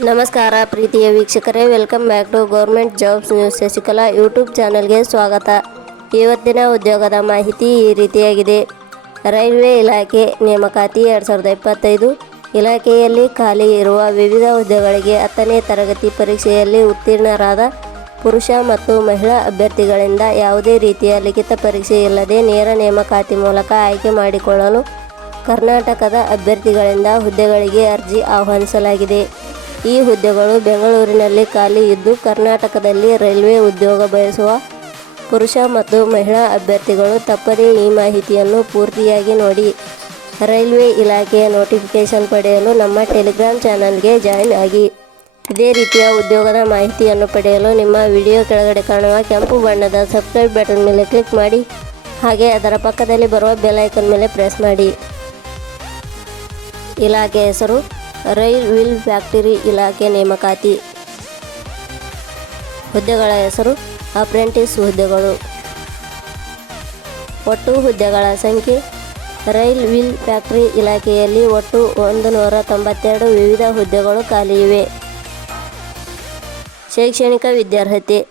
ನಮಸ್ಕಾರ ಪ್ರೀತಿಯ ವೀಕ್ಷಕರೇ, welcome back to government jobs news. Shashikala YouTube ಚಾನಲ್ಗೆ ಸ್ವಾಗತ. ಇವತ್ತಿನ ಉದ್ಯೋಗದ ಮಾಹಿತಿ ಈ ರೀತಿಯಾಗಿದೆ. ರೈಲ್ವೆ ಇಲಾಖೆ ನೇಮಕಾತಿ ಎರಡು ಸಾವಿರದ ಇಪ್ಪತ್ತೈದು ಇಲಾಖೆಯಲ್ಲಿ ಖಾಲಿ ಇರುವ ವಿವಿಧ ಹುದ್ದೆಗಳಿಗೆ ಹತ್ತನೇ ತರಗತಿ ಪರೀಕ್ಷೆಯಲ್ಲಿ ಉತ್ತೀರ್ಣರಾದ ಪುರುಷ ಮತ್ತು ಮಹಿಳಾ ಅಭ್ಯರ್ಥಿಗಳಿಂದ ಯಾವುದೇ ರೀತಿಯ ಲಿಖಿತ ಪರೀಕ್ಷೆ ಇಲ್ಲದೆ ನೇರ ನೇಮಕಾತಿ ಮೂಲಕ ಆಯ್ಕೆ ಮಾಡಿಕೊಳ್ಳಲು ಕರ್ನಾಟಕದ ಅಭ್ಯರ್ಥಿಗಳಿಂದ ಹುದ್ದೆಗಳಿಗೆ ಅರ್ಜಿ ಆಹ್ವಾನಿಸಲಾಗಿದೆ. ಈ ಹುದ್ದೆಗಳು ಬೆಂಗಳೂರಿನಲ್ಲಿ ಖಾಲಿ ಇದ್ದು ಕರ್ನಾಟಕದಲ್ಲಿ ರೈಲ್ವೆ ಉದ್ಯೋಗ ಬಯಸುವ ಪುರುಷ ಮತ್ತು ಮಹಿಳಾ ಅಭ್ಯರ್ಥಿಗಳು ತಪ್ಪದೇ ಈ ಮಾಹಿತಿಯನ್ನು ಪೂರ್ತಿಯಾಗಿ ನೋಡಿ ರೈಲ್ವೆ ಇಲಾಖೆಯ ನೋಟಿಫಿಕೇಶನ್ ಪಡೆಯಲು ನಮ್ಮ ಟೆಲಿಗ್ರಾಮ್ ಚಾನಲ್ಗೆ ಜಾಯಿನ್ ಆಗಿ. ಇದೇ ರೀತಿಯ ಉದ್ಯೋಗದ ಮಾಹಿತಿಯನ್ನು ಪಡೆಯಲು ನಿಮ್ಮ ವಿಡಿಯೋ ಕೆಳಗಡೆ ಕಾಣುವ ಕೆಂಪು ಬಣ್ಣದ ಸಬ್ಸ್ಕ್ರೈಬ್ ಬಟನ್ ಮೇಲೆ ಕ್ಲಿಕ್ ಮಾಡಿ, ಹಾಗೆ ಅದರ ಪಕ್ಕದಲ್ಲಿ ಬರುವ ಬೆಲ್ ಐಕನ್ ಮೇಲೆ ಪ್ರೆಸ್ ಮಾಡಿ. ಇಲಾಖೆ ಹೆಸರು ರೈಲ್ ಫ್ಯಾಕ್ಟರಿ ಇಲಾಖೆ ನೇಮಕಾತಿ. ಹುದ್ದೆಗಳ ಹೆಸರು, ಅಪ್ರೆಂಟಿಸ್ ಹುದ್ದೆಗಳು. ಒಟ್ಟು ಹುದ್ದೆಗಳ ಸಂಖ್ಯೆ, ರೈಲ್ ವಿಲ್ ಫ್ಯಾಕ್ಟರಿ ಇಲಾಖೆಯಲ್ಲಿ ಒಟ್ಟು ಒಂದು ನೂರ ತೊಂಬತ್ತೆರಡು ವಿವಿಧ ಹುದ್ದೆಗಳು ಖಾಲಿ ಇವೆ. ಶೈಕ್ಷಣಿಕ ವಿದ್ಯಾರ್ಹತೆ,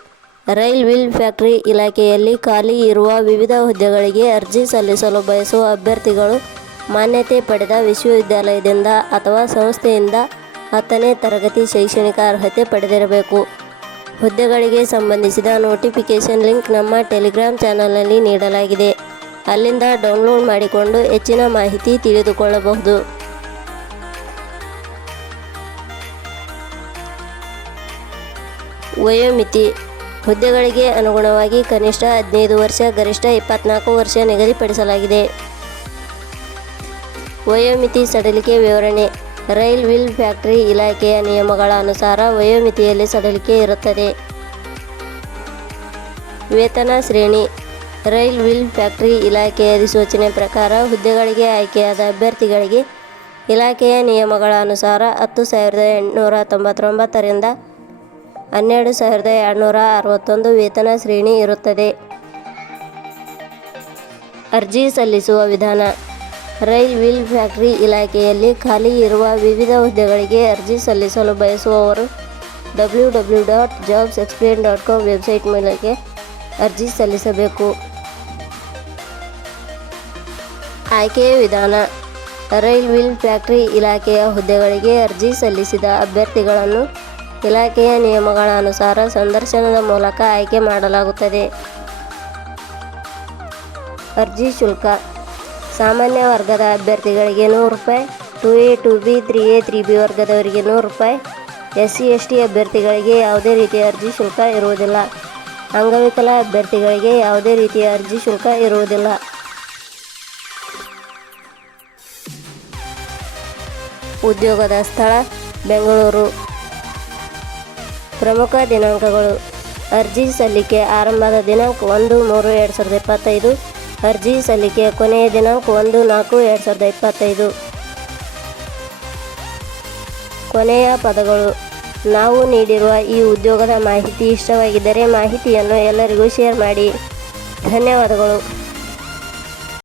ರೈಲ್ ವಿಲ್ ಫ್ಯಾಕ್ಟರಿ ಇಲಾಖೆಯಲ್ಲಿ ಖಾಲಿ ಇರುವ ವಿವಿಧ ಹುದ್ದೆಗಳಿಗೆ ಅರ್ಜಿ ಸಲ್ಲಿಸಲು ಬಯಸುವ ಅಭ್ಯರ್ಥಿಗಳು ಮಾನ್ಯತೆ ಪಡೆದ ವಿಶ್ವವಿದ್ಯಾಲಯದಿಂದ ಅಥವಾ ಸಂಸ್ಥೆಯಿಂದ ಹತ್ತನೇ ತರಗತಿ ಶೈಕ್ಷಣಿಕ ಅರ್ಹತೆ ಪಡೆದಿರಬೇಕು. ಹುದ್ದೆಗಳಿಗೆ ಸಂಬಂಧಿಸಿದ ನೋಟಿಫಿಕೇಷನ್ ಲಿಂಕ್ ನಮ್ಮ ಟೆಲಿಗ್ರಾಮ್ ಚಾನಲ್ನಲ್ಲಿ ನೀಡಲಾಗಿದೆ. ಅಲ್ಲಿಂದ ಡೌನ್ಲೋಡ್ ಮಾಡಿಕೊಂಡು ಹೆಚ್ಚಿನ ಮಾಹಿತಿ ತಿಳಿದುಕೊಳ್ಳಬಹುದು. ವಯೋಮಿತಿ. ಹುದ್ದೆಗಳಿಗೆ ಅನುಗುಣವಾಗಿ ಕನಿಷ್ಠ ಹದಿನೈದು ವರ್ಷ, ಗರಿಷ್ಠ ಇಪ್ಪತ್ನಾಲ್ಕು ವರ್ಷ ನಿಗದಿಪಡಿಸಲಾಗಿದೆ. ವಯೋಮಿತಿ ಸಡಿಲಿಕೆ ವಿವರಣೆ. ರೈಲ್ ವಿಲ್ ಫ್ಯಾಕ್ಟರಿ ಇಲಾಖೆಯ ನಿಯಮಗಳ ಅನುಸಾರ ವಯೋಮಿತಿಯಲ್ಲಿ ಸಡಿಲಿಕೆ ಇರುತ್ತದೆ. ವೇತನ ಶ್ರೇಣಿ. ರೈಲ್ ವಿಲ್ ಫ್ಯಾಕ್ಟರಿ ಇಲಾಖೆಯ ಅಧಿಸೂಚನೆ ಪ್ರಕಾರ ಹುದ್ದೆಗಳಿಗೆ ಆಯ್ಕೆಯಾದ ಅಭ್ಯರ್ಥಿಗಳಿಗೆ ಇಲಾಖೆಯ ನಿಯಮಗಳ ಅನುಸಾರ ಹತ್ತು ಸಾವಿರದ ಎಂಟುನೂರ ತೊಂಬತ್ತೊಂಬತ್ತರಿಂದ ಹನ್ನೆರಡು ಸಾವಿರದ ಎರಡುನೂರ ಅರವತ್ತೊಂದು ವೇತನ ಶ್ರೇಣಿ ಇರುತ್ತದೆ. ಅರ್ಜಿ ಸಲ್ಲಿಸುವ ವಿಧಾನ. ರೈಲ್ ವಿಲ್ ಫ್ಯಾಕ್ಟರಿ ಇಲಾಖೆಯಲ್ಲಿ ಖಾಲಿ ಇರುವ ವಿವಿಧ ಹುದ್ದೆಗಳಿಗೆ ಅರ್ಜಿ ಸಲ್ಲಿಸಲು ಬಯಸುವವರು W W dot jobs explain dot com website ಮೂಲಕ ಅರ್ಜಿ ಸಲ್ಲಿಸಬೇಕು. ಆಯ್ಕೆಯ ವಿಧಾನ. ರೈಲ್ ವಿಲ್ ಫ್ಯಾಕ್ಟರಿ ಇಲಾಖೆಯ ಹುದ್ದೆಗಳಿಗೆ ಅರ್ಜಿ ಸಲ್ಲಿಸಿದ ಅಭ್ಯರ್ಥಿಗಳನ್ನು ಇಲಾಖೆಯ ನಿಯಮಗಳ ಅನುಸಾರ ಸಂದರ್ಶನದ ಮೂಲಕ ಆಯ್ಕೆ ಮಾಡಲಾಗುತ್ತದೆ. ಅರ್ಜಿ ಶುಲ್ಕ. ಸಾಮಾನ್ಯ ವರ್ಗದ ಅಭ್ಯರ್ಥಿಗಳಿಗೆ ನೂರು ರೂಪಾಯಿ two A two B three A three B ವರ್ಗದವರಿಗೆ ನೂರು ರೂಪಾಯಿ. ಎಸ್ ಸಿ ಎಸ್ ಟಿ ಅಭ್ಯರ್ಥಿಗಳಿಗೆ ಯಾವುದೇ ರೀತಿಯ ಅರ್ಜಿ ಶುಲ್ಕ ಇರುವುದಿಲ್ಲ. ಅಂಗವಿಕಲ ಅಭ್ಯರ್ಥಿಗಳಿಗೆ ಯಾವುದೇ ರೀತಿಯ ಅರ್ಜಿ ಶುಲ್ಕ ಇರುವುದಿಲ್ಲ. ಉದ್ಯೋಗದ ಸ್ಥಳ, ಬೆಂಗಳೂರು. ಪ್ರಮುಖ ದಿನಾಂಕಗಳು. ಅರ್ಜಿ ಸಲ್ಲಿಕೆ ಆರಂಭದ ದಿನಾಂಕ ಒಂದು ಮೂರು ಎರಡು ಸಾವಿರದ ಇಪ್ಪತ್ತೈದು ಅರ್ಜಿ ಸಲ್ಲಿಕೆ ಕೊನೆಯ ದಿನಾಂಕ ಒಂದು ನಾಲ್ಕು ಎರಡು ಸಾವಿರದ ಇಪ್ಪತ್ತೈದು. ಕೊನೆಯ ಪದಗಳು. ನಾವು ನೀಡಿರುವ ಈ ಉದ್ಯೋಗದ ಮಾಹಿತಿ ಇಷ್ಟವಾಗಿದ್ದರೆ ಮಾಹಿತಿಯನ್ನು ಎಲ್ಲರಿಗೂ ಶೇರ್ ಮಾಡಿ. ಧನ್ಯವಾದಗಳು.